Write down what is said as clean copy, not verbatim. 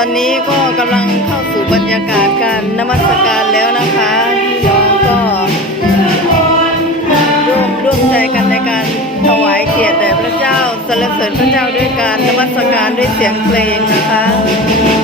อนนี้ก็กำลังเข้าสู่บรรยากาศการนมัสการแล้วนะคะพี่น้องก็ร่วมใจกันในการถวายเกียรติแด่พระเจ้าสรรเสริญพระเจ้าด้วยการนมัสการด้วยเสียงเพลงนะคะ